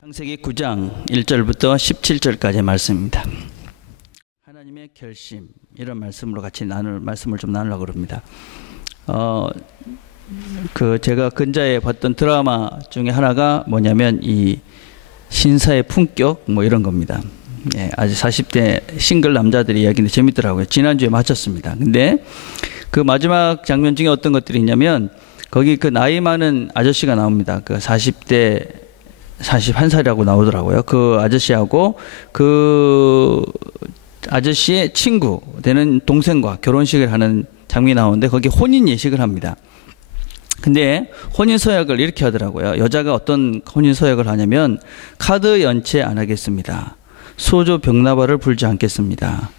창세기 9장 1절부터 17절까지의 말씀입니다. 하나님의 결심, 이런 말씀으로 같이 말씀을 좀 나누려고 합니다. 제가 근자에 봤던 드라마 중에 하나가 뭐냐면 이 신사의 품격 이런 겁니다. 예, 아직 40대 싱글 남자들의 이야기인데 재밌더라고요. 지난주에 마쳤습니다. 근데 그 마지막 장면 중에 어떤 것들이 있냐면 거기 그 나이 많은 아저씨가 나옵니다. 그 40대 41살이라고 나오더라고요. 그 아저씨하고 그 아저씨의 친구 되는 동생과 결혼식을 하는 장면이 나오는데 거기 혼인 예식을 합니다. 근데 혼인 서약을 이렇게 하더라고요. 여자가 어떤 혼인 서약을 하냐면 카드 연체 안 하겠습니다. 소조 병나발을 불지 않겠습니다.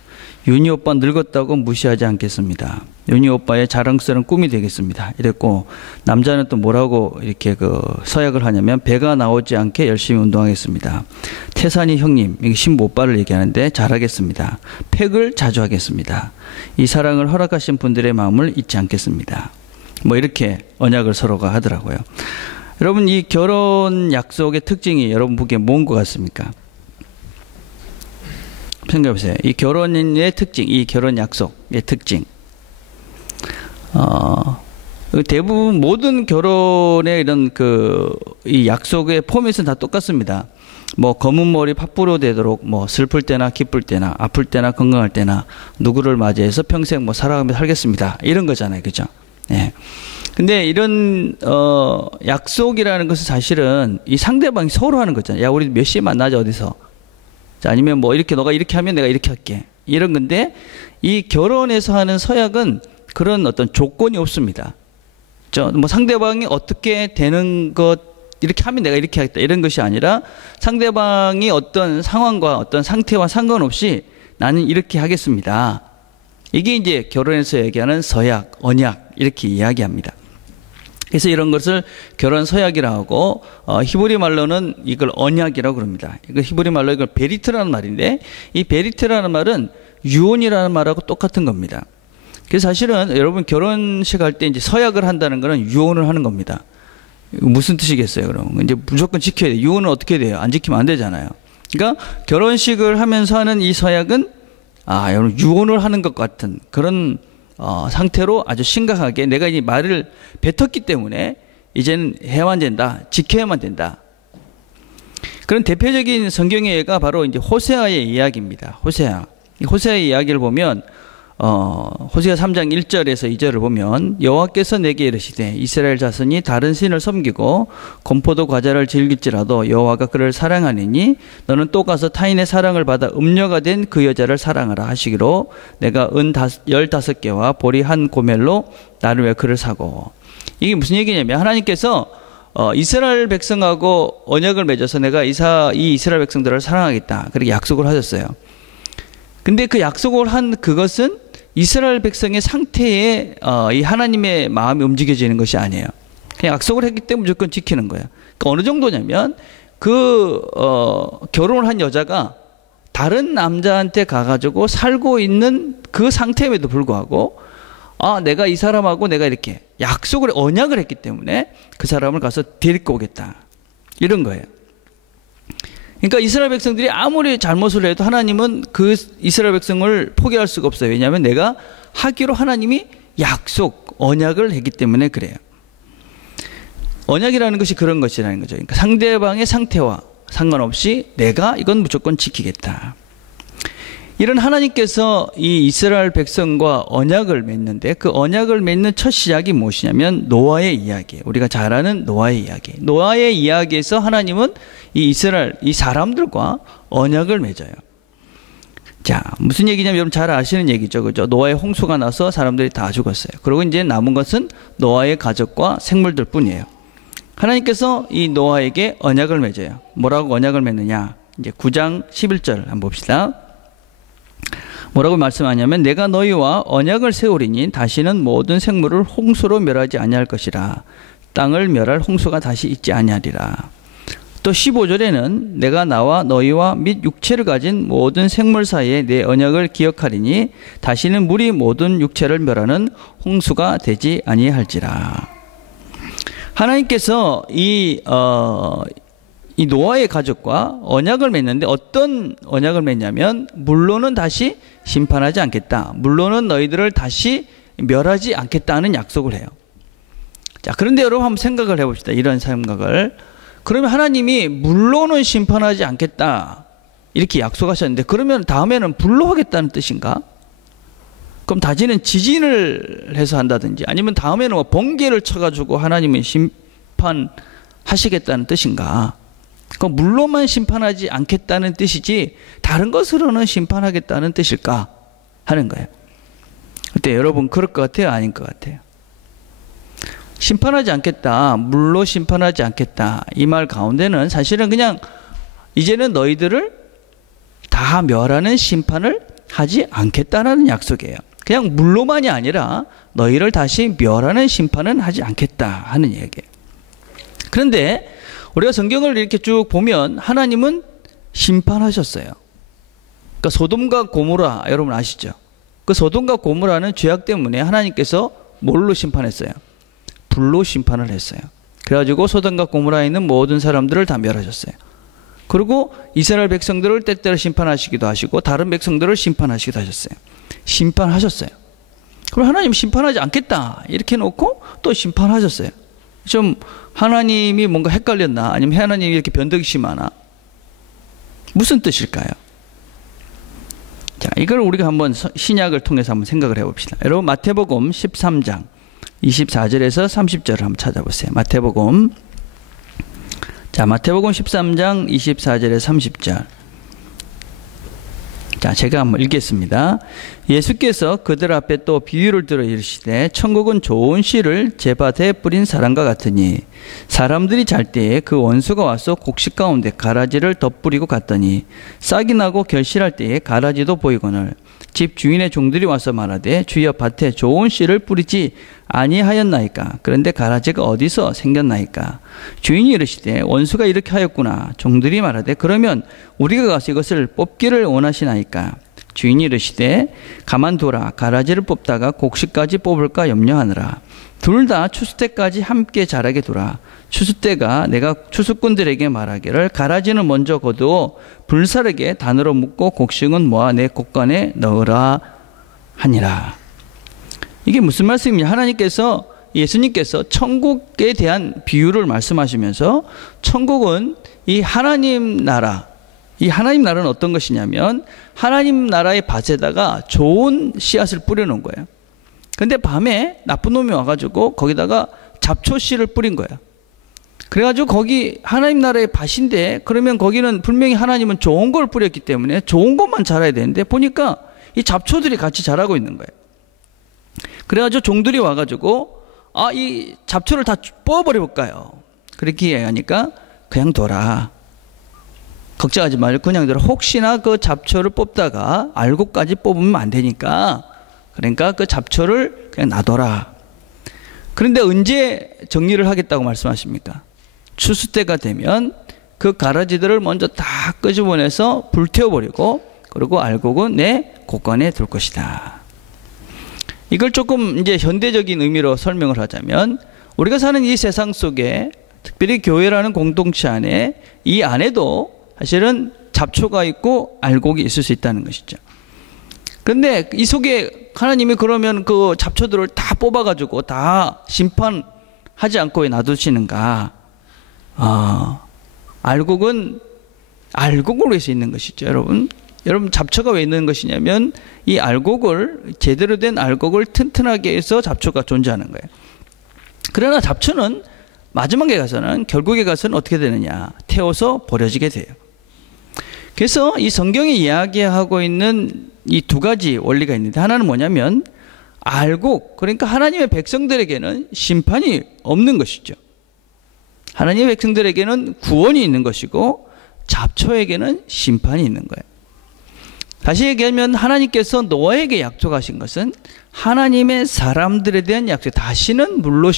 윤희 오빠 늙었다고 무시하지 않겠습니다. 윤희 오빠의 자랑스러운 꿈이 되겠습니다. 이랬고, 남자는 또 뭐라고 이렇게 그 서약을 하냐면 배가 나오지 않게 열심히 운동하겠습니다. 태산이 형님, 이게 신부 오빠를 얘기하는데 잘하겠습니다. 팩을 자주 하겠습니다. 이 사랑을 허락하신 분들의 마음을 잊지 않겠습니다. 이렇게 언약을 서로가 하더라고요. 여러분, 이 결혼 약속의 특징이 여러분 보기에 뭔 것 같습니까? 생각해보세요. 이 결혼의 특징, 이 결혼 약속의 특징. 대부분 모든 결혼의 이런 이 약속의 포맷은 다 똑같습니다. 검은 머리 팥불로 되도록 슬플 때나 기쁠 때나 아플 때나 건강할 때나 누구를 맞이해서 평생 살아가며 살겠습니다. 이런 거잖아요. 그죠? 예. 근데 이런, 약속이라는 것은 사실은 이 상대방이 서로 하는 거잖아요. 야, 우리 몇 시에 만나자, 어디서. 자, 아니면 이렇게 너가 이렇게 하면 내가 이렇게 할게. 이런 건데, 이 결혼에서 하는 서약은 그런 어떤 조건이 없습니다. 상대방이 어떻게 되는 것, 이렇게 하면 내가 이렇게 하겠다. 이런 것이 아니라 상대방이 어떤 상황과 어떤 상태와 상관없이 나는 이렇게 하겠습니다. 이게 이제 결혼에서 얘기하는 서약, 언약, 이렇게 이야기합니다. 그래서 이런 것을 결혼 서약이라고 하고, 히브리 말로는 이걸 언약이라고 그럽니다. 히브리 말로 이걸 베리트라는 말인데, 이 베리트라는 말은 유언이라는 말하고 똑같은 겁니다. 그래서 사실은 여러분 결혼식 할 때 이제 서약을 한다는 거는 유언을 하는 겁니다. 무슨 뜻이겠어요, 그럼? 이제 무조건 지켜야 돼요. 유언은 어떻게 돼요? 안 지키면 안 되잖아요. 그러니까 결혼식을 하면서 하는 이 서약은, 여러분 유언을 하는 것 같은 그런 상태로 아주 심각하게 내가 이 말을 뱉었기 때문에 이제는 해야만 된다. 지켜야만 된다. 그런 대표적인 성경의 예가 바로 이제 호세아의 이야기입니다. 호세아의 이야기를 보면, 호세아 3장 1절에서 2절을 보면 여호와께서 내게 이르시되 이스라엘 자손이 다른 신을 섬기고 건포도 과자를 즐길지라도 여호와가 그를 사랑하니니 너는 또 가서 타인의 사랑을 받아 음녀가 된 그 여자를 사랑하라 하시기로 내가 은 15개와 보리 한 고멜로 나를 위해 그를 사고. 이게 무슨 얘기냐면 하나님께서 이스라엘 백성하고 언약을 맺어서 내가 이 이스라엘 백성들을 사랑하겠다. 그렇게 약속을 하셨어요. 근데 그 약속을 한 그것은 이스라엘 백성의 상태에 이 하나님의 마음이 움직여지는 것이 아니에요. 그냥 약속을 했기 때문에 무조건 지키는 거예요. 그러니까 어느 정도냐면 결혼을 한 여자가 다른 남자한테 가가지고 살고 있는 그 상태임에도 불구하고 내가 이 사람하고 내가 이렇게 언약을 했기 때문에 그 사람을 가서 데리고 오겠다. 이런 거예요. 그러니까 이스라엘 백성들이 아무리 잘못을 해도 하나님은 그 이스라엘 백성을 포기할 수가 없어요. 왜냐하면 내가 하기로 하나님이 언약을 했기 때문에 그래요. 언약이라는 것이 그런 것이라는 거죠. 그러니까 상대방의 상태와 상관없이 내가 이건 무조건 지키겠다. 이런 하나님께서 이 이스라엘 백성과 언약을 맺는데 그 언약을 맺는 첫 시작이 무엇이냐면 노아의 이야기예요. 우리가 잘 아는 노아의 이야기. 노아의 이야기에서 하나님은 이 이스라엘, 이 사람들과 언약을 맺어요. 자, 무슨 얘기냐면 여러분 잘 아시는 얘기죠. 그죠? 노아의 홍수가 나서 사람들이 다 죽었어요. 그리고 이제 남은 것은 노아의 가족과 생물들 뿐이에요. 하나님께서 이 노아에게 언약을 맺어요. 뭐라고 언약을 맺느냐? 이제 9장 11절 한번 봅시다. 뭐라고 말씀하냐면 내가 너희와 언약을 세우리니 다시는 모든 생물을 홍수로 멸하지 아니할 것이라. 땅을 멸할 홍수가 다시 있지 아니하리라. 또 15절에는 내가 나와 너희와 및 육체를 가진 모든 생물 사이에 내 언약을 기억하리니 다시는 물이 모든 육체를 멸하는 홍수가 되지 아니할지라. 하나님께서 이 노아의 가족과 언약을 맺는데 어떤 언약을 맺냐면 물로는 다시 심판하지 않겠다. 물로는 너희들을 다시 멸하지 않겠다는 약속을 해요. 자, 그런데 여러분 한번 생각을 해봅시다. 이런 생각을. 그러면 하나님이 물로는 심판하지 않겠다 이렇게 약속하셨는데 그러면 다음에는 불로 하겠다는 뜻인가? 그럼 다시는 지진을 해서 한다든지 아니면 다음에는 뭐 번개를 쳐가지고 하나님이 심판하시겠다는 뜻인가? 그럼 물로만 심판하지 않겠다는 뜻이지 다른 것으로는 심판하겠다는 뜻일까 하는 거예요. 그때 여러분 그럴 것 같아요? 아닌 것 같아요? 심판하지 않겠다, 물로 심판하지 않겠다 이 말 가운데는 사실은 그냥 이제는 너희들을 다 멸하는 심판을 하지 않겠다라는 약속이에요. 그냥 물로만이 아니라 너희를 다시 멸하는 심판은 하지 않겠다 하는 얘기예요. 그런데 우리가 성경을 이렇게 쭉 보면 하나님은 심판하셨어요. 그러니까 소돔과 고모라 여러분 아시죠? 그 소돔과 고모라는 죄악 때문에 하나님께서 뭘로 심판했어요? 불로 심판을 했어요. 그래가지고 소돔과 고모라에 있는 모든 사람들을 다 멸하셨어요. 그리고 이스라엘 백성들을 때때로 심판하시기도 하시고 다른 백성들을 심판하시기도 하셨어요. 심판하셨어요. 그럼 하나님 심판하지 않겠다 이렇게 놓고 또 심판하셨어요. 좀 하나님이 뭔가 헷갈렸나 아니면 하나님이 이렇게 변덕이 심하나 무슨 뜻일까요? 자, 이걸 우리가 한번 신약을 통해서 한번 생각을 해봅시다. 여러분 마태복음 13장 24절에서 30절을 한번 찾아보세요. 마태복음 13장 24절에서 30절. 자, 제가 한번 읽겠습니다. 예수께서 그들 앞에 또 비유를 들어 이르시되 천국은 좋은 씨를 제밭에 뿌린 사람과 같으니 사람들이 잘 때에 그 원수가 와서 곡식 가운데 가라지를 덧뿌리고 갔더니 싹이 나고 결실할 때에 가라지도 보이거늘 집 주인의 종들이 와서 말하되 주여 밭에 좋은 씨를 뿌리지 아니하였나이까? 그런데 가라지가 어디서 생겼나이까? 주인이 이르시되 원수가 이렇게 하였구나. 종들이 말하되 그러면 우리가 가서 이것을 뽑기를 원하시나이까? 주인이 이르시되 가만두라. 가라지를 뽑다가 곡식까지 뽑을까 염려하느라. 둘 다 추수 때까지 함께 자라게 두라. 추수 때가 내가 추수꾼들에게 말하기를 가라지는 먼저 거두어 불사르게 단으로 묶고 곡식은 모아 내 곡간에 넣으라 하니라. 이게 무슨 말씀이냐? 하나님께서 예수님께서 천국에 대한 비유를 말씀하시면서 천국은 이 하나님 나라, 이 하나님 나라는 어떤 것이냐면 하나님 나라의 밭에다가 좋은 씨앗을 뿌려놓은 거예요. 근데 밤에 나쁜 놈이 와가지고 거기다가 잡초 씨를 뿌린 거예요. 그래가지고 거기 하나님 나라의 밭인데 그러면 거기는 분명히 하나님은 좋은 걸 뿌렸기 때문에 좋은 것만 자라야 되는데 보니까 이 잡초들이 같이 자라고 있는 거예요. 그래가지고 종들이 와가지고 이 잡초를 다 뽑아버려 볼까요? 그렇게 하니까 그냥 둬라. 걱정하지 말고 그냥 둬라. 혹시나 그 잡초를 뽑다가 알곡까지 뽑으면 안 되니까 그러니까 그 잡초를 그냥 놔둬라. 그런데 언제 정리를 하겠다고 말씀하십니까? 추수 때가 되면 그 가라지들을 먼저 다 끄집어내서 불태워버리고 그리고 알곡은 내 곡간에 둘 것이다. 이걸 조금 이제 현대적인 의미로 설명을 하자면 우리가 사는 이 세상 속에 특별히 교회라는 공동체 안에 이 안에도 사실은 잡초가 있고 알곡이 있을 수 있다는 것이죠. 그런데 이 속에 하나님이 그러면 그 잡초들을 다 뽑아가지고 다 심판하지 않고 왜 놔두시는가? 알곡은 알곡을 위해서 있는 것이죠, 여러분. 여러분 잡초가 왜 있는 것이냐면 이 알곡을 제대로 된 알곡을 튼튼하게 해서 잡초가 존재하는 거예요. 그러나 잡초는 마지막에 가서는 결국에 가서는 어떻게 되느냐? 태워서 버려지게 돼요. 그래서 이 성경이 이야기하고 있는 이 두 가지 원리가 있는데 하나는 뭐냐면 알곡, 그러니까 하나님의 백성들에게는 심판이 없는 것이죠. 하나님의 백성들에게는 구원이 있는 것이고 잡초에게는 심판이 있는 거예요. 다시 얘기하면 하나님께서 노아에게 약속하신 것은 하나님의 사람들에 대한 약속, 다시는 물로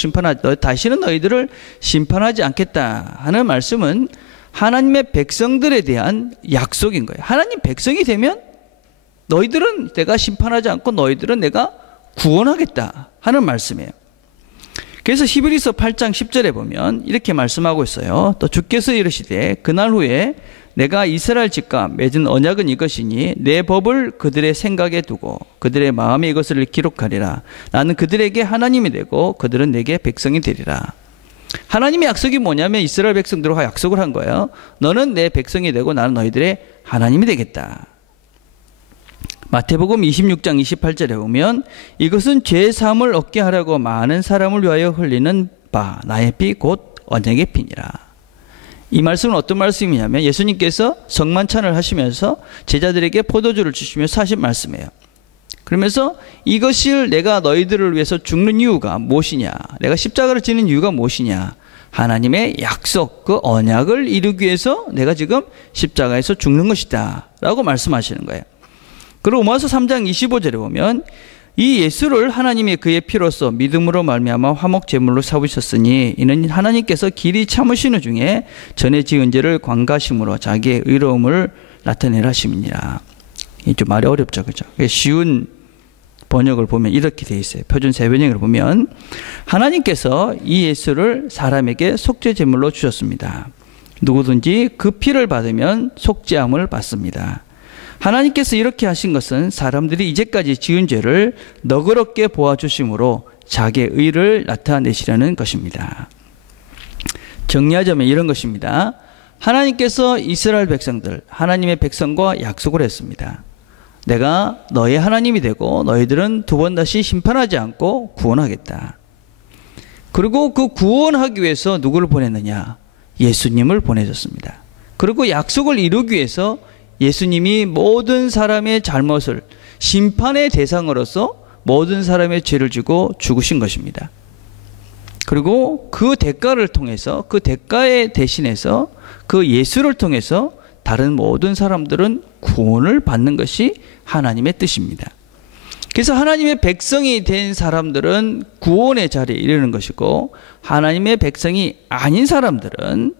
다시는 너희들을 심판하지 않겠다 하는 말씀은 하나님의 백성들에 대한 약속인 거예요. 하나님 백성이 되면 너희들은 내가 심판하지 않고 너희들은 내가 구원하겠다 하는 말씀이에요. 그래서 히브리서 8장 10절에 보면 이렇게 말씀하고 있어요. 또 주께서 이르시되 그날 후에 내가 이스라엘 집과 맺은 언약은 이것이니 내 법을 그들의 생각에 두고 그들의 마음에 이것을 기록하리라. 나는 그들에게 하나님이 되고 그들은 내게 백성이 되리라. 하나님의 약속이 뭐냐면 이스라엘 백성들과 약속을 한 거예요. 너는 내 백성이 되고 나는 너희들의 하나님이 되겠다. 마태복음 26장 28절에 보면 이것은 죄 사함을 얻게 하려고 많은 사람을 위하여 흘리는 바 나의 피 곧 언약의 피니라. 이 말씀은 어떤 말씀이냐면 예수님께서 성만찬을 하시면서 제자들에게 포도주를 주시면서 하신 말씀이에요. 그러면서 이것을 내가 너희들을 위해서 죽는 이유가 무엇이냐, 내가 십자가를 지는 이유가 무엇이냐, 하나님의 약속, 그 언약을 이루기 위해서 내가 지금 십자가에서 죽는 것이다 라고 말씀하시는 거예요. 그리고 로마서 3장 25절에 보면 이 예수를 하나님이 그의 피로써 믿음으로 말미암아 화목 제물로 삼으셨으니 이는 하나님께서 길이 참으시는 중에 전에 지은 죄를 관가심으로 자기의 의로움을 나타내라 하심이니라. 이 좀 말이 어렵죠, 그죠? 쉬운 번역을 보면 이렇게 돼 있어요. 표준 세번역을 보면 하나님께서 이 예수를 사람에게 속죄 제물로 주셨습니다. 누구든지 그 피를 받으면 속죄함을 받습니다. 하나님께서 이렇게 하신 것은 사람들이 이제까지 지은 죄를 너그럽게 보아주심으로 자기의 의를 나타내시려는 것입니다. 정리하자면 이런 것입니다. 하나님께서 이스라엘 백성들, 하나님의 백성과 약속을 했습니다. 내가 너의 하나님이 되고 너희들은 두 번 다시 심판하지 않고 구원하겠다. 그리고 그 구원하기 위해서 누구를 보냈느냐? 예수님을 보내줬습니다. 그리고 약속을 이루기 위해서 예수님이 모든 사람의 잘못을 심판의 대상으로서 모든 사람의 죄를 지고 죽으신 것입니다. 그리고 그 대가를 통해서, 그 대가의 대신해서 그 예수를 통해서 다른 모든 사람들은 구원을 받는 것이 하나님의 뜻입니다. 그래서 하나님의 백성이 된 사람들은 구원의 자리에 이르는 것이고 하나님의 백성이 아닌 사람들은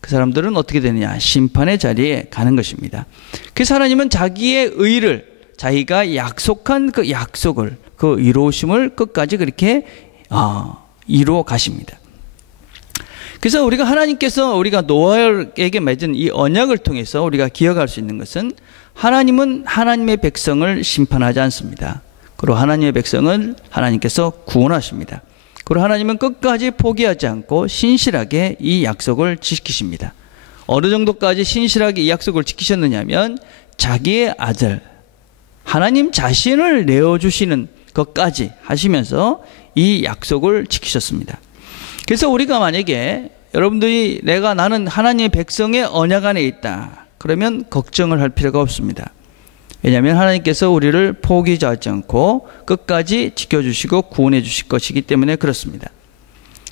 그 사람들은 어떻게 되느냐? 심판의 자리에 가는 것입니다. 그래서 하나님은 자기의 의를, 자기가 약속한 그 약속을, 그 이루어심을 끝까지 그렇게 이루어 가십니다. 그래서 우리가 하나님께서 우리가 노아에게 맺은 이 언약을 통해서 우리가 기억할 수 있는 것은 하나님은 하나님의 백성을 심판하지 않습니다. 그리고 하나님의 백성을 하나님께서 구원하십니다. 그리고 하나님은 끝까지 포기하지 않고 신실하게 이 약속을 지키십니다. 어느 정도까지 신실하게 이 약속을 지키셨느냐면 자기의 아들 하나님 자신을 내어주시는 것까지 하시면서 이 약속을 지키셨습니다. 그래서 우리가 만약에 여러분들이 나는 하나님의 백성의 언약 안에 있다 그러면 걱정을 할 필요가 없습니다. 왜냐하면 하나님께서 우리를 포기하지 않고 끝까지 지켜주시고 구원해 주실 것이기 때문에 그렇습니다.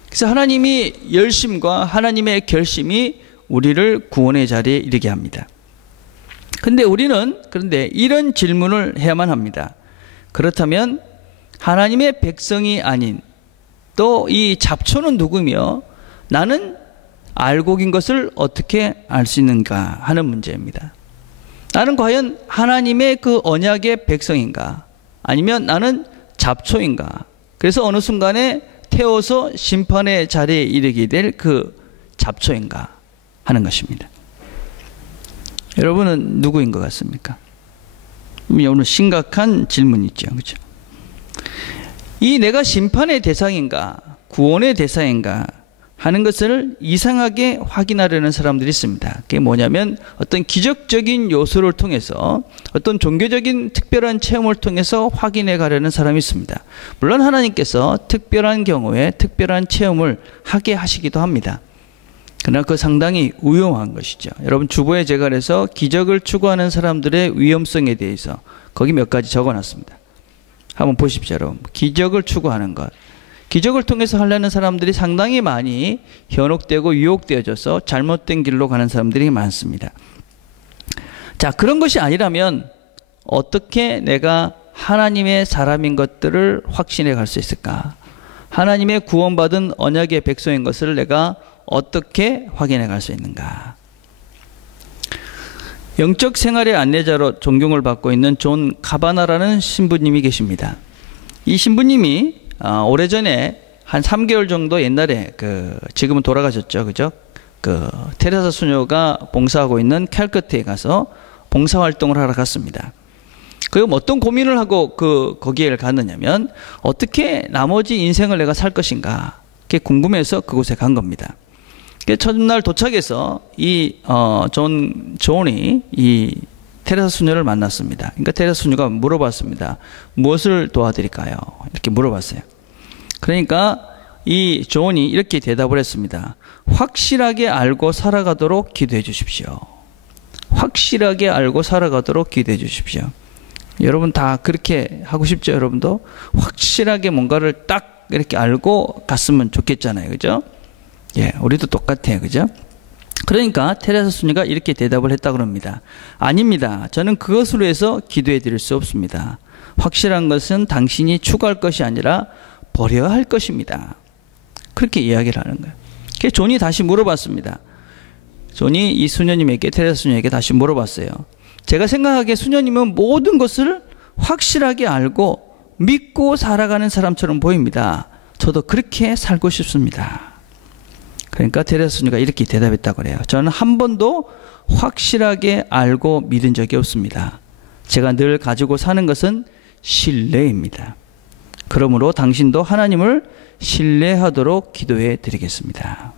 그래서 하나님이 열심과 하나님의 결심이 우리를 구원의 자리에 이르게 합니다. 그런데 그런데 이런 질문을 해야만 합니다. 그렇다면 하나님의 백성이 아닌 또 이 잡초는 누구며 나는 알곡인 것을 어떻게 알 수 있는가 하는 문제입니다. 나는 과연 하나님의 그 언약의 백성인가? 아니면 나는 잡초인가? 그래서 어느 순간에 태워서 심판의 자리에 이르게 될 그 잡초인가? 하는 것입니다. 여러분은 누구인 것 같습니까? 오늘 심각한 질문이죠. 그렇죠? 이 내가 심판의 대상인가? 구원의 대상인가? 하는 것을 이상하게 확인하려는 사람들이 있습니다. 그게 뭐냐면 어떤 기적적인 요소를 통해서 어떤 종교적인 특별한 체험을 통해서 확인해 가려는 사람이 있습니다. 물론 하나님께서 특별한 경우에 특별한 체험을 하게 하시기도 합니다. 그러나 그 상당히 위험한 것이죠. 여러분 주보에 제가 그래서 기적을 추구하는 사람들의 위험성에 대해서 거기 몇 가지 적어놨습니다. 한번 보십시오. 여러분. 기적을 추구하는 것. 기적을 통해서 하려는 사람들이 상당히 많이 현혹되고 유혹되어져서 잘못된 길로 가는 사람들이 많습니다. 자, 그런 것이 아니라면 어떻게 내가 하나님의 사람인 것들을 확신해 갈 수 있을까? 하나님의 구원받은 언약의 백성인 것을 내가 어떻게 확인해 갈 수 있는가? 영적 생활의 안내자로 존경을 받고 있는 존 카바나라는 신부님이 계십니다. 이 신부님이 오래전에 한 3개월 정도 옛날에 지금은 돌아가셨죠, 그죠? 테레사 수녀가 봉사하고 있는 캘커트에 가서 봉사 활동을 하러 갔습니다. 그럼 어떤 고민을 하고 거기에 갔느냐면 어떻게 나머지 인생을 내가 살 것인가, 그게 궁금해서 그곳에 간 겁니다. 첫날 도착해서 존이 이 테레사 수녀를 만났습니다. 그러니까 테레사 수녀가 물어봤습니다. 무엇을 도와드릴까요? 이렇게 물어봤어요. 그러니까 이 존이 이렇게 대답을 했습니다. 확실하게 알고 살아가도록 기도해 주십시오. 확실하게 알고 살아가도록 기도해 주십시오. 여러분 다 그렇게 하고 싶죠? 여러분도 확실하게 뭔가를 딱 이렇게 알고 갔으면 좋겠잖아요, 그죠? 예, 우리도 똑같아요, 그죠? 그러니까 테레사 수녀가 이렇게 대답을 했다고 합니다. 아닙니다. 저는 그것으로 해서 기도해 드릴 수 없습니다. 확실한 것은 당신이 추구할 것이 아니라 버려야 할 것입니다. 그렇게 이야기를 하는 거예요. 그래서 존이 다시 물어봤습니다. 존이 이 수녀님에게, 테레사 수녀에게 다시 물어봤어요. 제가 생각하기에 수녀님은 모든 것을 확실하게 알고 믿고 살아가는 사람처럼 보입니다. 저도 그렇게 살고 싶습니다. 그러니까 테레사 수녀가 이렇게 대답했다고 그래요. 저는 한 번도 확실하게 알고 믿은 적이 없습니다. 제가 늘 가지고 사는 것은 신뢰입니다. 그러므로 당신도 하나님을 신뢰하도록 기도해 드리겠습니다.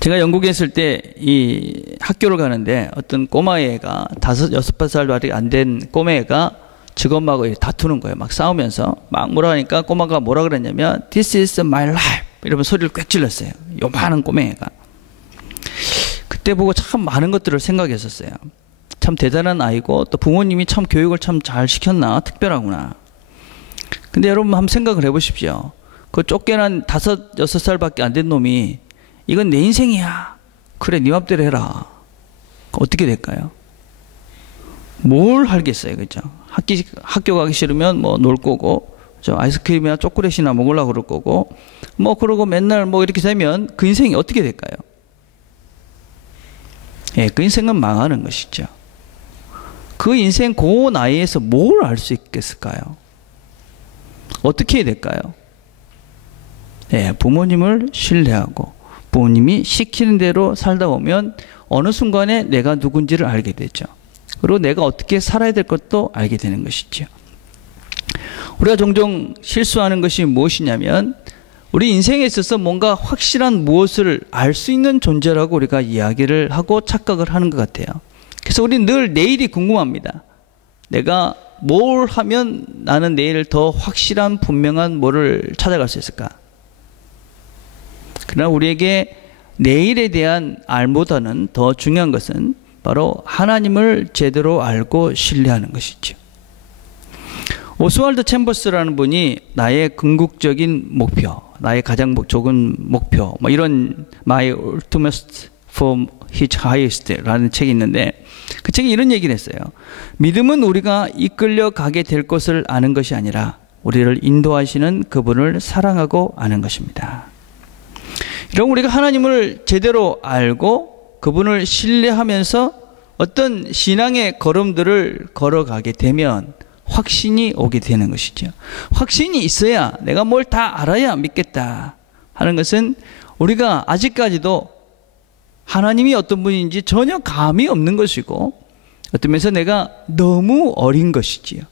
제가 영국에 있을 때 이 학교를 가는데 어떤 꼬마애가 5살밖에 안 된 꼬마애가 직원하고 다투는 거예요. 막 싸우면서 막 뭐라 하니까 꼬마가 뭐라 그랬냐면 This is my life 이러면 소리를 꽥 질렀어요. 요만한 꼬마애가. 그때 보고 참 많은 것들을 생각했었어요. 참 대단한 아이고 또 부모님이 참 교육을 참 잘 시켰나, 특별하구나. 근데 여러분 한번 생각을 해보십시오. 그 쫓겨난 5, 6살밖에 안 된 놈이 이건 내 인생이야. 그래, 네 맘대로 해라. 어떻게 될까요? 뭘 하겠어요, 그죠? 학교 가기 싫으면 뭐 놀 거고, 아이스크림이나 초콜릿이나 먹으려고 그럴 거고, 뭐 그러고 맨날 뭐 이렇게 되면 그 인생이 어떻게 될까요? 예, 그 인생은 망하는 것이죠. 그 인생 그 나이에서 뭘 알 수 있겠을까요? 어떻게 해야 될까요? 예, 부모님을 신뢰하고 부모님이 시키는 대로 살다 보면 어느 순간에 내가 누군지를 알게 되죠. 그리고 내가 어떻게 살아야 될 것도 알게 되는 것이죠. 우리가 종종 실수하는 것이 무엇이냐면 우리 인생에 있어서 뭔가 확실한 무엇을 알 수 있는 존재라고 우리가 이야기를 하고 착각을 하는 것 같아요. 그래서 우리는 늘 내일이 궁금합니다. 내가 뭘 하면 나는 내일 더 확실한 분명한 뭐를 찾아갈 수 있을까? 그러나 우리에게 내일에 대한 알보다는 더 중요한 것은 바로 하나님을 제대로 알고 신뢰하는 것이죠. 오스왈드 챔버스라는 분이 나의 궁극적인 목표, 나의 가장 좋은 목표, 뭐 이런 My Ultimate for His Highest라는 책이 있는데 그 책에 이런 얘기를 했어요. 믿음은 우리가 이끌려 가게 될 것을 아는 것이 아니라 우리를 인도하시는 그분을 사랑하고 아는 것입니다. 이런 우리가 하나님을 제대로 알고 그분을 신뢰하면서 어떤 신앙의 걸음들을 걸어가게 되면 확신이 오게 되는 것이죠. 확신이 있어야 내가 뭘 다 알아야 믿겠다 하는 것은 우리가 아직까지도 하나님이 어떤 분인지 전혀 감이 없는 것이고 어떤 면에서 내가 너무 어린 것이지요.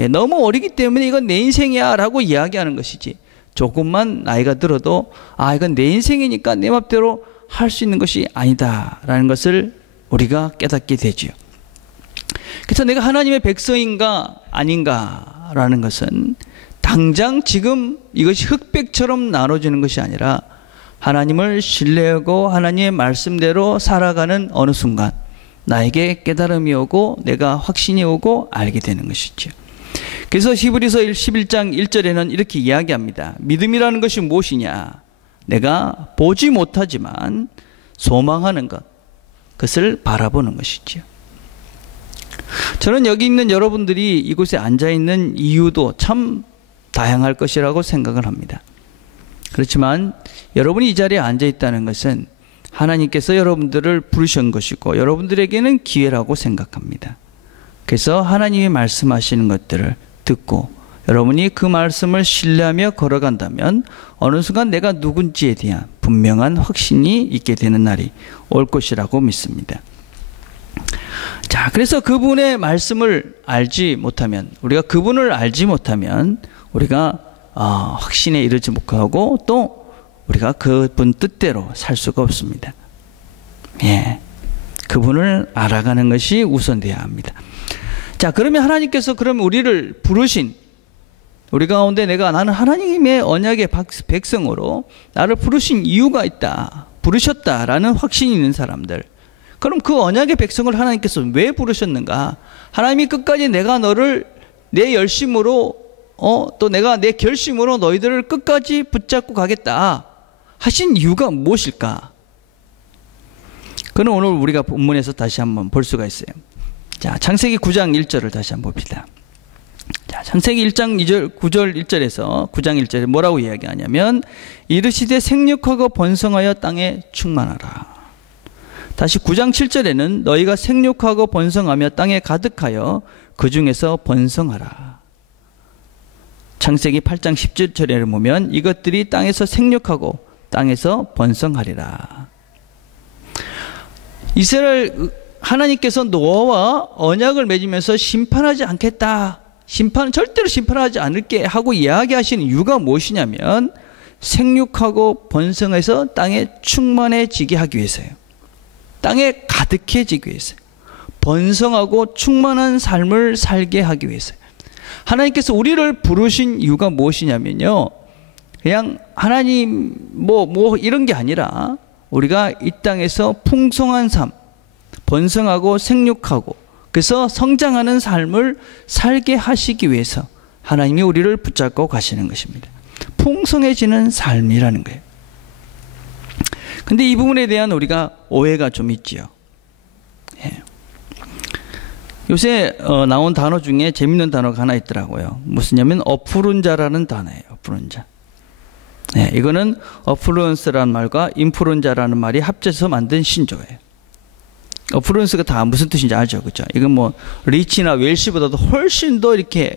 예, 너무 어리기 때문에 이건 내 인생이야 라고 이야기하는 것이지 조금만 나이가 들어도 이건 내 인생이니까 내 맘대로 할 수 있는 것이 아니다 라는 것을 우리가 깨닫게 되죠. 그래서 내가 하나님의 백성인가 아닌가 라는 것은 당장 지금 이것이 흑백처럼 나눠지는 것이 아니라 하나님을 신뢰하고 하나님의 말씀대로 살아가는 어느 순간 나에게 깨달음이 오고 내가 확신이 오고 알게 되는 것이죠. 그래서 히브리서 11장 1절에는 이렇게 이야기합니다. 믿음이라는 것이 무엇이냐? 내가 보지 못하지만 소망하는 것, 그것을 바라보는 것이죠. 저는 여기 있는 여러분들이 이곳에 앉아있는 이유도 참 다양할 것이라고 생각을 합니다. 그렇지만 여러분이 이 자리에 앉아있다는 것은 하나님께서 여러분들을 부르신 것이고 여러분들에게는 기회라고 생각합니다. 그래서 하나님이 말씀하시는 것들을 듣고 여러분이 그 말씀을 신뢰하며 걸어간다면 어느 순간 내가 누군지에 대한 분명한 확신이 있게 되는 날이 올 것이라고 믿습니다. 자, 그래서 그분의 말씀을 알지 못하면, 우리가 그분을 알지 못하면 우리가 확신에 이르지 못하고 또 우리가 그분 뜻대로 살 수가 없습니다. 예, 그분을 알아가는 것이 우선돼야 합니다. 자, 그러면 하나님께서 그럼 우리를 부르신, 우리 가운데 나는 하나님의 언약의 백성으로 나를 부르신 이유가 있다, 부르셨다라는 확신이 있는 사람들, 그럼 그 언약의 백성을 하나님께서 왜 부르셨는가? 하나님이 끝까지 내가 너를 내 열심으로 또 내가 내 결심으로 너희들을 끝까지 붙잡고 가겠다 하신 이유가 무엇일까? 그는 오늘 우리가 본문에서 다시 한번 볼 수가 있어요. 자, 창세기 9장 1절을 다시 한번 봅시다. 자, 창세기 1장 2절, 9절 1절에서 9장 1절에 뭐라고 이야기하냐면 이르시되 생육하고 번성하여 땅에 충만하라. 다시 9장 7절에는 너희가 생육하고 번성하며 땅에 가득하여 그 중에서 번성하라. 창세기 8장 17절에 보면 이것들이 땅에서 생육하고 땅에서 번성하리라. 이스라엘 하나님께서 노아와 언약을 맺으면서 심판하지 않겠다, 절대로 심판하지 않을게 하고 이야기하시는 이유가 무엇이냐면 생육하고 번성해서 땅에 충만해지게 하기 위해서예요. 땅에 가득해지기 위해서요. 번성하고 충만한 삶을 살게 하기 위해서요. 하나님께서 우리를 부르신 이유가 무엇이냐면요, 그냥 하나님 뭐 이런 게 아니라 우리가 이 땅에서 풍성한 삶, 번성하고 생육하고 그래서 성장하는 삶을 살게 하시기 위해서 하나님이 우리를 붙잡고 가시는 것입니다. 풍성해지는 삶이라는 거예요. 근데 이 부분에 대한 우리가 오해가 좀 있지요. 예. 요새 나온 단어 중에 재밌는 단어가 하나 있더라고요. 무슨냐면 어프룬자라는 단어예요. 어프룬자. 예, 이거는 어플루언스라는 말과 인플루언자라는 말이 합쳐서 만든 신조어예요. 어플루언스가 다 무슨 뜻인지 알죠, 그렇죠? 이건 뭐 리치나 웰시보다도 훨씬 더 이렇게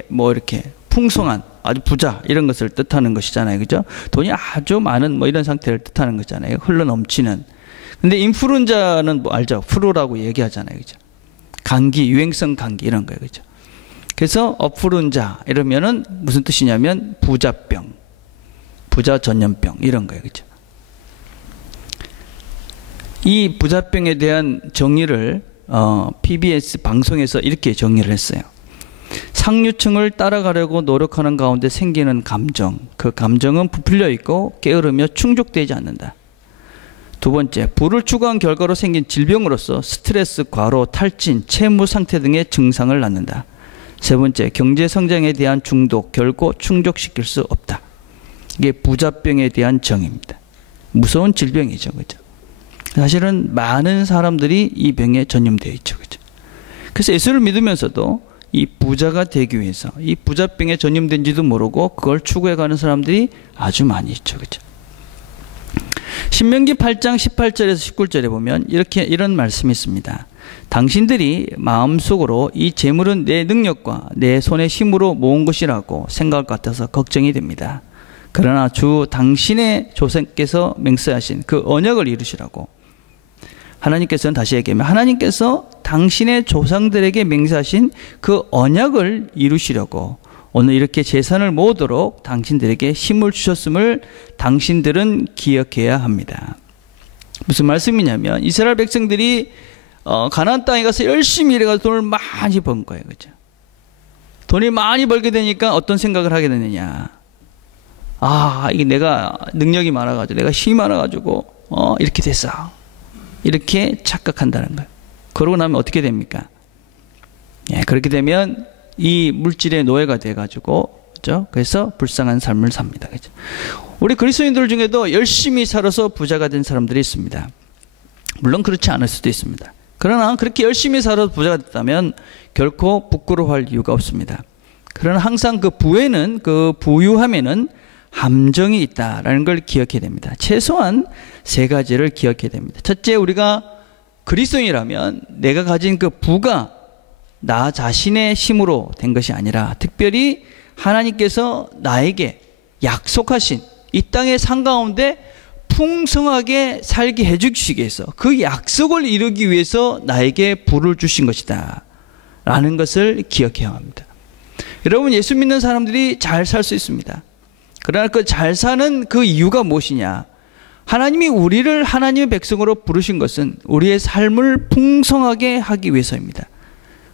풍성한, 아주 부자 이런 것을 뜻하는 것이잖아요, 그렇죠? 돈이 아주 많은 이런 상태를 뜻하는 거잖아요. 흘러 넘치는. 근데 인플루언자는 뭐 알죠? 플루라고 얘기하잖아요, 그렇죠? 감기, 유행성 감기 이런 거예요, 그렇죠? 그래서 어플루언자 이러면은 무슨 뜻이냐면 부자병, 부자 전염병 이런 거예요, 그렇죠? 이 부자병에 대한 정의를 PBS 방송에서 이렇게 정의를 했어요. 상류층을 따라가려고 노력하는 가운데 생기는 감정, 그 감정은 부풀려 있고 게으르며 충족되지 않는다. 두 번째, 부를 추구한 결과로 생긴 질병으로서 스트레스, 과로, 탈진, 채무 상태 등의 증상을 낳는다. 세 번째, 경제 성장에 대한 중독, 결코 충족시킬 수 없다. 이게 부자병에 대한 정의입니다. 무서운 질병이죠, 그죠? 사실은 많은 사람들이 이 병에 전염되어 있죠, 그죠? 그래서 예수를 믿으면서도 이 부자가 되기 위해서 이 부자병에 전염된지도 모르고 그걸 추구해가는 사람들이 아주 많이 있죠, 그죠? 신명기 8장 18절에서 19절에 보면 이런 말씀이 있습니다. 당신들이 마음속으로 이 재물은 내 능력과 내 손의 힘으로 모은 것이라고 생각할 것 같아서 걱정이 됩니다. 그러나 주 당신의 조상께서 맹세하신 그 언약을 이루시라고. 하나님께서는 다시 얘기하면 하나님께서 당신의 조상들에게 맹세하신 그 언약을 이루시려고 오늘 이렇게 재산을 모으도록 당신들에게 힘을 주셨음을 당신들은 기억해야 합니다. 무슨 말씀이냐면 이스라엘 백성들이 가나안 땅에 가서 열심히 일해가지고 돈을 많이 번 거예요, 그죠? 돈이 많이 벌게 되니까 어떤 생각을 하게 되느냐? 이게 내가 능력이 많아가지고 내가 힘이 많아가지고 이렇게 됐어, 이렇게 착각한다는 거예요. 그러고 나면 어떻게 됩니까? 예, 그렇게 되면 이 물질의 노예가 돼가지고, 그죠? 그래서 불쌍한 삶을 삽니다, 그죠? 우리 그리스도인들 중에도 열심히 살아서 부자가 된 사람들이 있습니다. 물론 그렇지 않을 수도 있습니다. 그러나 그렇게 열심히 살아서 부자가 됐다면 결코 부끄러워할 이유가 없습니다. 그러나 항상 그 부에는, 그 부유함에는 함정이 있다라는 걸 기억해야 됩니다. 최소한 세 가지를 기억해야 됩니다. 첫째, 우리가 그리스도인이라면 내가 가진 그 부가 나 자신의 힘으로 된 것이 아니라 특별히 하나님께서 나에게 약속하신 이 땅의 산 가운데 풍성하게 살게 해주시기 위해서, 그 약속을 이루기 위해서 나에게 부를 주신 것이다 라는 것을 기억해야 합니다. 여러분, 예수 믿는 사람들이 잘 살 수 있습니다. 그러나 그 잘 사는 그 이유가 무엇이냐? 하나님이 우리를 하나님의 백성으로 부르신 것은 우리의 삶을 풍성하게 하기 위해서입니다.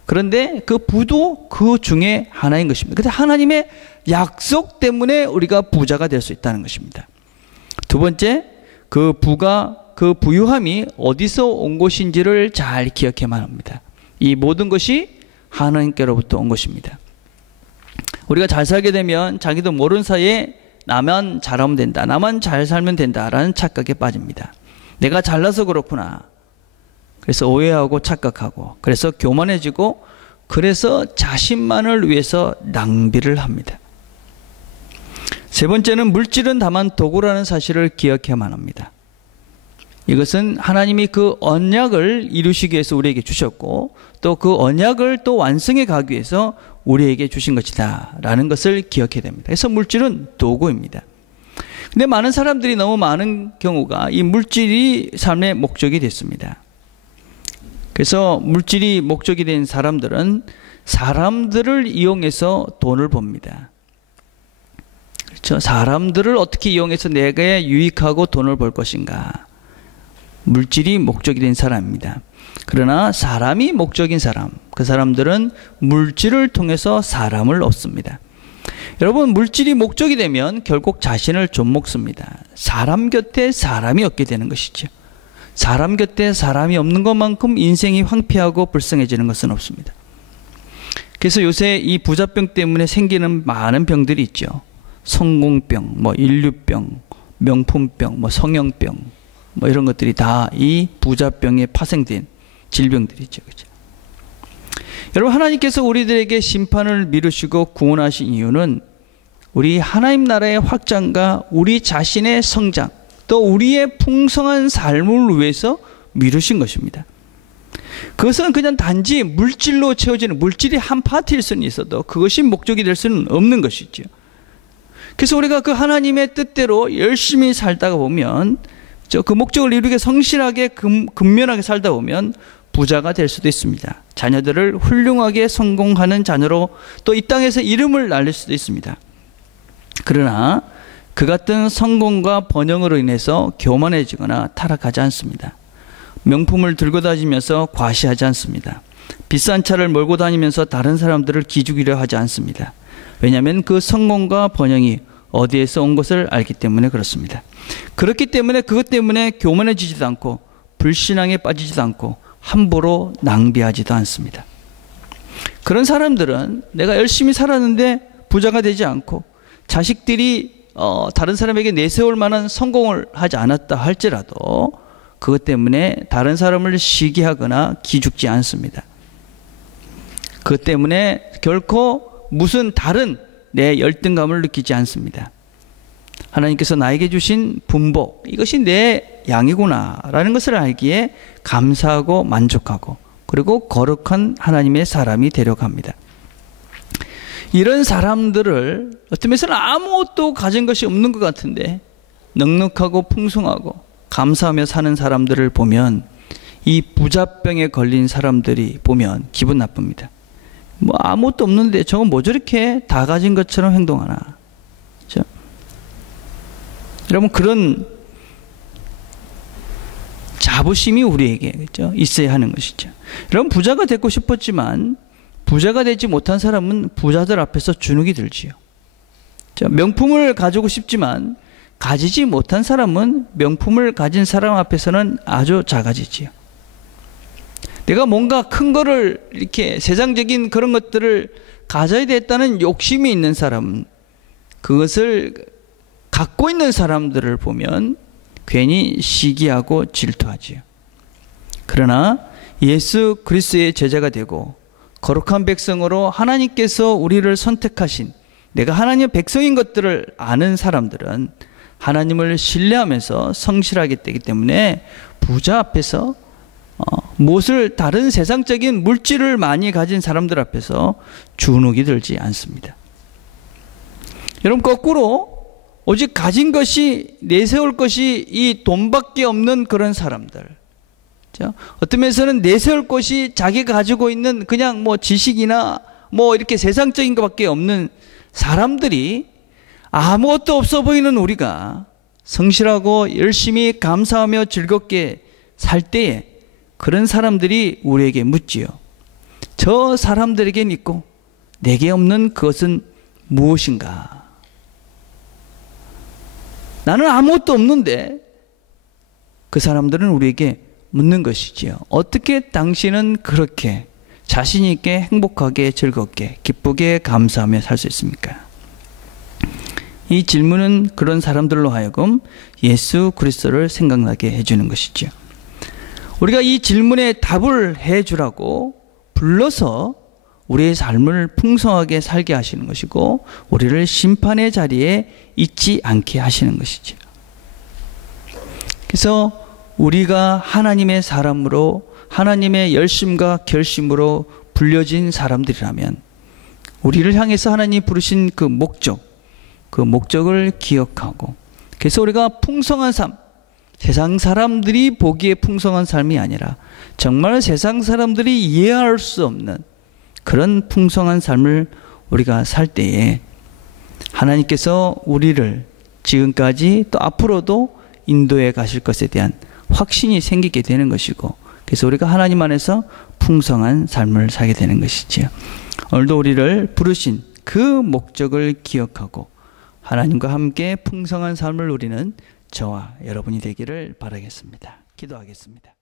그런데 그 부도 그 중에 하나인 것입니다. 그런데 하나님의 약속 때문에 우리가 부자가 될 수 있다는 것입니다. 두 번째, 그 부유함이 어디서 온 것인지를 잘 기억해야만 합니다. 이 모든 것이 하나님께로부터 온 것입니다. 우리가 잘 살게 되면 자기도 모르는 사이에 나만 잘하면 된다, 나만 잘 살면 된다라는 착각에 빠집니다. 내가 잘나서 그렇구나. 그래서 오해하고 착각하고, 그래서 교만해지고, 그래서 자신만을 위해서 낭비를 합니다. 세 번째는 물질은 다만 도구라는 사실을 기억해야만 합니다. 이것은 하나님이 그 언약을 이루시기 위해서 우리에게 주셨고, 또 그 언약을 또 완성해 가기 위해서 우리에게 주신 것이다 라는 것을 기억해야 됩니다. 그래서 물질은 도구입니다. 근데 많은 사람들이 너무 많은 경우가 이 물질이 삶의 목적이 됐습니다. 그래서 물질이 목적이 된 사람들은 사람들을 이용해서 돈을 법니다. 그렇죠? 사람들을 어떻게 이용해서 내가 유익하고 돈을 벌 것인가. 물질이 목적이 된 사람입니다. 그러나 사람이 목적인 사람, 그 사람들은 물질을 통해서 사람을 얻습니다. 여러분, 물질이 목적이 되면 결국 자신을 좀먹습니다. 사람 곁에 사람이 없게 되는 것이죠. 사람 곁에 사람이 없는 것만큼 인생이 황폐하고 불쌍해지는 것은 없습니다. 그래서 요새 이 부자병 때문에 생기는 많은 병들이 있죠. 성공병, 인류병, 명품병, 성형병, 이런 것들이 다 이 부자병에 파생된 질병들이죠. 그렇죠? 여러분, 하나님께서 우리들에게 심판을 미루시고 구원하신 이유는 우리 하나님 나라의 확장과 우리 자신의 성장, 또 우리의 풍성한 삶을 위해서 미루신 것입니다. 그것은 그냥 단지 물질로 채워지는, 물질이 한 파트일 수는 있어도 그것이 목적이 될 수는 없는 것이죠. 그래서 우리가 그 하나님의 뜻대로 열심히 살다가 보면, 그 목적을 이루게 성실하게 근면하게 살다 보면 부자가 될 수도 있습니다. 자녀들을 훌륭하게 성공하는 자녀로 또 이 땅에서 이름을 날릴 수도 있습니다. 그러나 그 같은 성공과 번영으로 인해서 교만해지거나 타락하지 않습니다. 명품을 들고 다니면서 과시하지 않습니다. 비싼 차를 몰고 다니면서 다른 사람들을 기죽이려 하지 않습니다. 왜냐하면 그 성공과 번영이 어디에서 온 것을 알기 때문에 그렇습니다. 그렇기 때문에 그것 때문에 교만해지지도 않고 불신앙에 빠지지도 않고 함부로 낭비하지도 않습니다. 그런 사람들은 내가 열심히 살았는데 부자가 되지 않고 자식들이 다른 사람에게 내세울 만한 성공을 하지 않았다 할지라도 그것 때문에 다른 사람을 시기하거나 기죽지 않습니다. 그것 때문에 결코 무슨 다른 내 열등감을 느끼지 않습니다. 하나님께서 나에게 주신 분복, 이것이 내 양이구나 라는 것을 알기에 감사하고 만족하고, 그리고 거룩한 하나님의 사람이 되려갑니다. 이런 사람들을 어떤 면에서는 아무것도 가진 것이 없는 것 같은데 넉넉하고 풍성하고 감사하며 사는 사람들을 보면, 이 부자병에 걸린 사람들이 보면 기분 나쁩니다. 아무것도 없는데 저건 뭐 저렇게 다 가진 것처럼 행동하나. 그렇죠? 여러분, 그런 자부심이 우리에게, 그렇죠? 있어야 하는 것이죠. 여러분, 부자가 되고 싶었지만 부자가 되지 못한 사람은 부자들 앞에서 주눅이 들지요. 명품을 가지고 싶지만 가지지 못한 사람은 명품을 가진 사람 앞에서는 아주 작아지지요. 내가 뭔가 큰 거를, 이렇게 세상적인 그런 것들을 가져야 되겠다는 욕심이 있는 사람은, 그것을 갖고 있는 사람들을 보면 괜히 시기하고 질투하지요. 그러나 예수 그리스도의 제자가 되고 거룩한 백성으로 하나님께서 우리를 선택하신, 내가 하나님의 백성인 것들을 아는 사람들은 하나님을 신뢰하면서 성실하게 되기 때문에 부자 앞에서 무엇을, 다른 세상적인 물질을 많이 가진 사람들 앞에서 주눅이 들지 않습니다. 여러분, 거꾸로 오직 가진 것이, 내세울 것이 이 돈밖에 없는 그런 사람들. 그렇죠? 어떤 면에서는 내세울 것이 자기가 가지고 있는 그냥 뭐 지식이나 뭐 이렇게 세상적인 것밖에 없는 사람들이, 아무것도 없어 보이는 우리가 성실하고 열심히 감사하며 즐겁게 살 때에 그런 사람들이 우리에게 묻지요. 저 사람들에겐 있고 내게 없는 그것은 무엇인가? 나는 아무것도 없는데 그 사람들은 우리에게 묻는 것이지요. 어떻게 당신은 그렇게 자신 있게 행복하게 즐겁게 기쁘게 감사하며 살 수 있습니까? 이 질문은 그런 사람들로 하여금 예수 그리스도를 생각나게 해주는 것이죠. 우리가 이 질문에 답을 해주라고 불러서 우리의 삶을 풍성하게 살게 하시는 것이고, 우리를 심판의 자리에 있지 않게 하시는 것이죠. 그래서 우리가 하나님의 사람으로, 하나님의 열심과 결심으로 불려진 사람들이라면, 우리를 향해서 하나님이 부르신 그 목적을 기억하고, 그래서 우리가 풍성한 삶, 세상 사람들이 보기에 풍성한 삶이 아니라 정말 세상 사람들이 이해할 수 없는 그런 풍성한 삶을 우리가 살 때에 하나님께서 우리를 지금까지 또 앞으로도 인도해 가실 것에 대한 확신이 생기게 되는 것이고, 그래서 우리가 하나님 안에서 풍성한 삶을 살게 되는 것이지요. 오늘도 우리를 부르신 그 목적을 기억하고 하나님과 함께 풍성한 삶을 누리는 저와 여러분이 되기를 바라겠습니다. 기도하겠습니다.